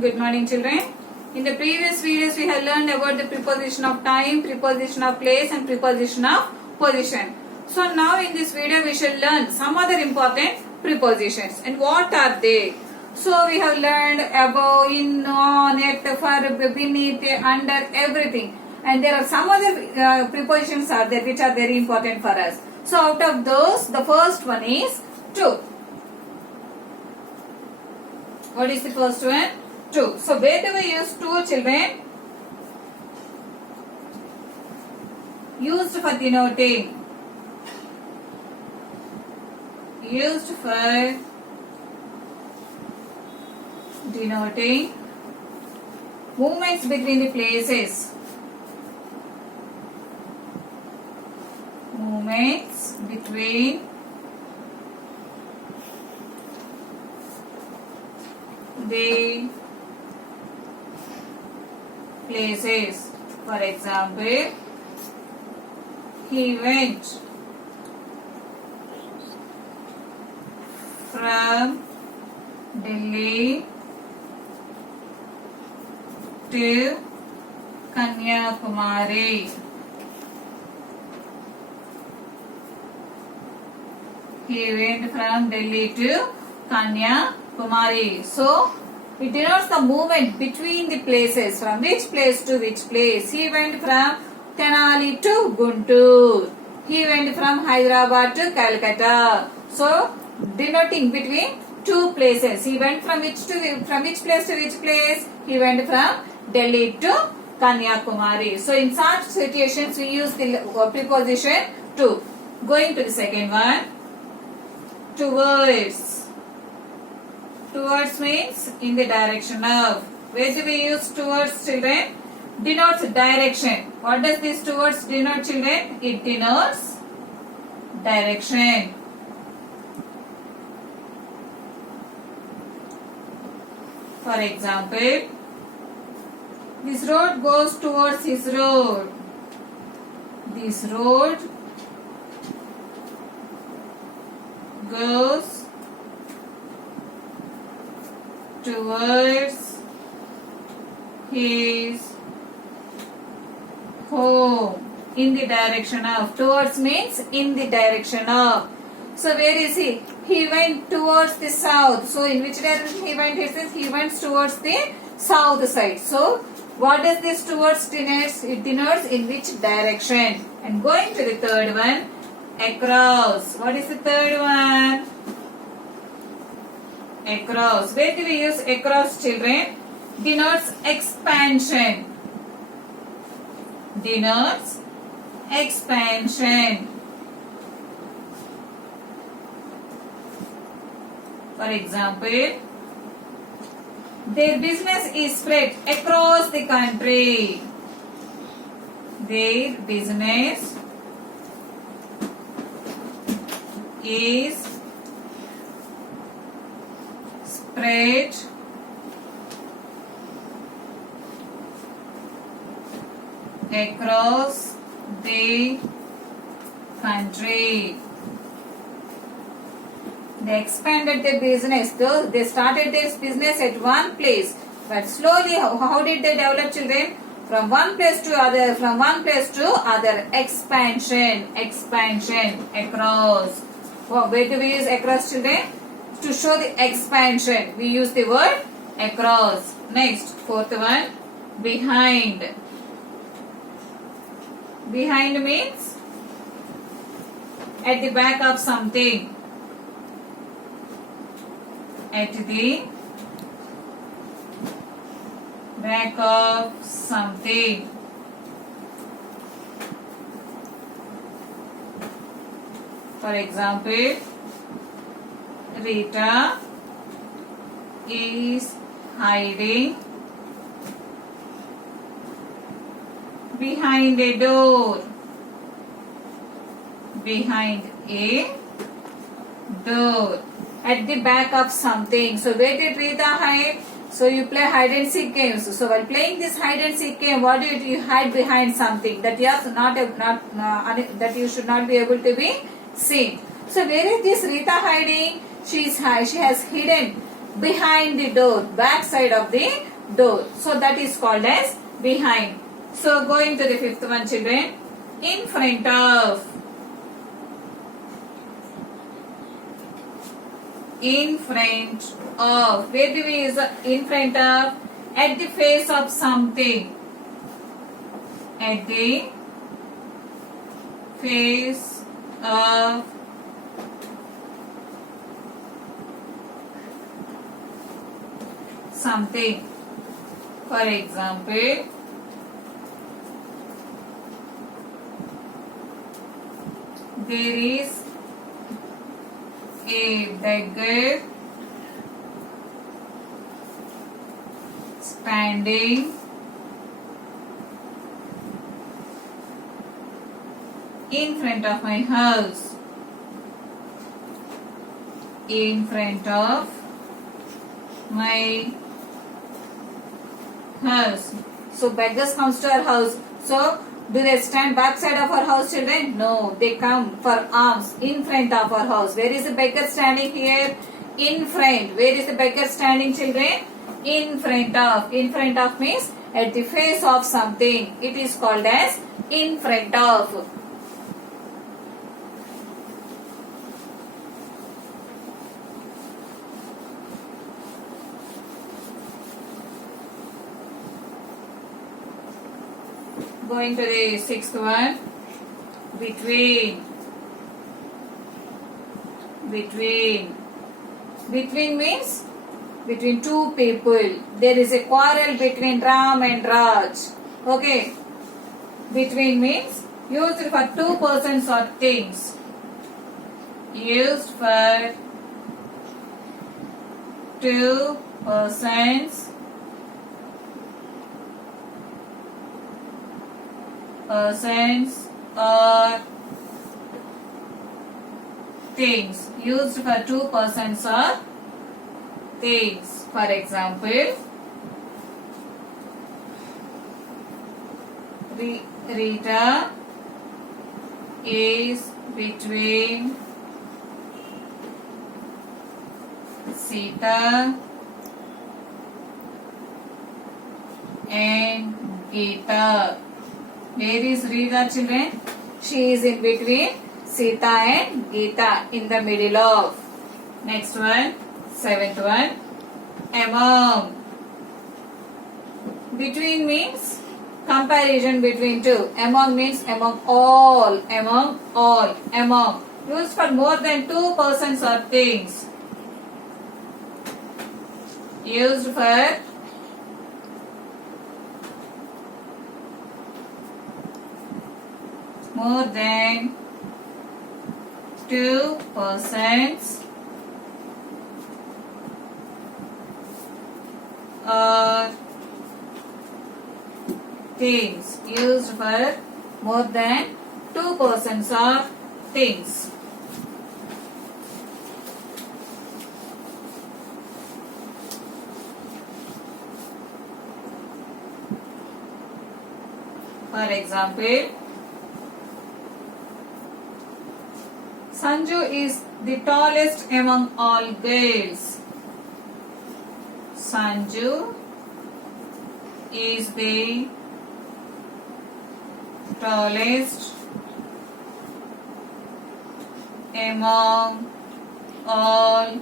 Good morning, children. In the previous videos, we have learned about the preposition of time, preposition of place, and preposition of position. So now in this video, we shall learn some other important prepositions. And what are they? So we have learned above, in, on, at, for, beneath, under, everything. And there are some other prepositions are there which are very important for us. So out of those, the first one is to. What is the first one? To. So where do we use to, children? Used for denoting. Used for denoting movements between the places. Movements between the places. For example, he went from Delhi to Kanyakumari. He went from Delhi to Kanyakumari. So, it denotes the movement between the places. From which place to which place? He went from Tenali to Guntur. He went from Hyderabad to Calcutta. So, denoting between two places. He went from which place to which place? He went from Delhi to Kanyakumari. So, in such situations, we use the preposition to. Going to the second one. Towards. Towards means in the direction of. Where do we use towards, children? Denotes direction. What does this towards denote, children? It denotes direction. For example, this road goes towards his road. This road goes towards his home. In the direction of. Towards means in the direction of. So where is he? He went towards the south. So in which direction he went? It says he went towards the south side. So what does this towards denotes? It denotes in which direction. And going to the third one, across. What is the third one? Across. Where do we use across, children? Denotes expansion. Denotes expansion. For example, their business is spread across the country. Their business is spread across the country. They expanded their business. Though they started their business at one place, but slowly, how did they develop, children? From one place to other, from one place to other. Expansion, expansion, across. Where do we use across, children? To show the expansion, we use the word across. Next, fourth one, behind. Behind means at the back of something. At the back of something. For example, Rita is hiding behind a door. Behind a door. At the back of something. So where did Rita hide? So you play hide and seek games. So while playing this hide and seek game, what do you hide behind something that you have that you should not be able to be seen. So where is this Rita hiding? She has hidden behind the door, back side of the door. So that is called as behind. So going to the fifth one, children. In front of. In front of. Where do we use in front of? At the face of something. At the face of something. For example, there is a beggar standing in front of my house. In front of my house. So beggars comes to our house. So do they stand back side of our house, children? No, they come for alms in front of our house. Where is the beggar standing here? In front. Where is the beggar standing, children? In front of. In front of means at the face of something. It is called as in front of. Going to the sixth one. Between. Between. Between means between two people. There is a quarrel between Ram and Raj. Okay. Between means used for two persons or things. Used for two persons or things. Used for two persons or things. For example, Rita is between Sita and Geeta. Where is Rita, children? She is in between Sita and Geeta, in the middle of. Next one, seventh one. Among. Between means comparison between two. Among means among all. Among all. Among. Used for more than two persons or things. Used for more than two persons or things. Used for more than two persons or things. For example, Sanju is the tallest among all girls. Sanju is the tallest among all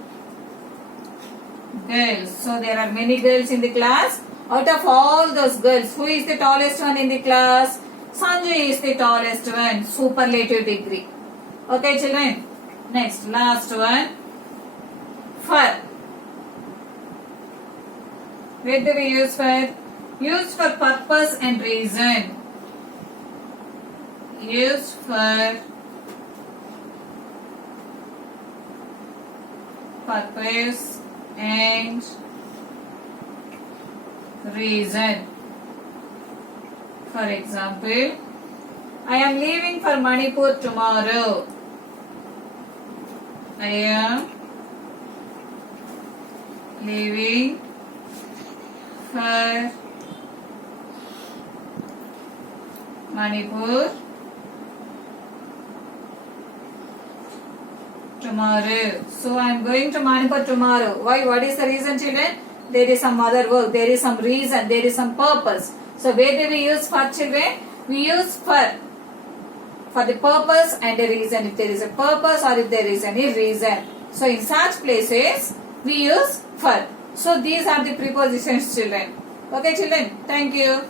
girls. So there are many girls in the class. Out of all those girls, who is the tallest one in the class? Sanju is the tallest one. Superlative degree. Okay, children. Next, last one. For. Where do we use for? Used for purpose and reason. Used for purpose and reason. For example, I am leaving for Manipur tomorrow. I am leaving for Manipur Tomorrow. So I am going to Manipur tomorrow. Why? What is the reason, children? There is some other work. There is some reason. There is some purpose. So where do we use for, children? We use for the purpose and a reason. If there is a purpose or if there is any reason. So in such places we use for. So these are the prepositions, children. Okay, children. Thank you.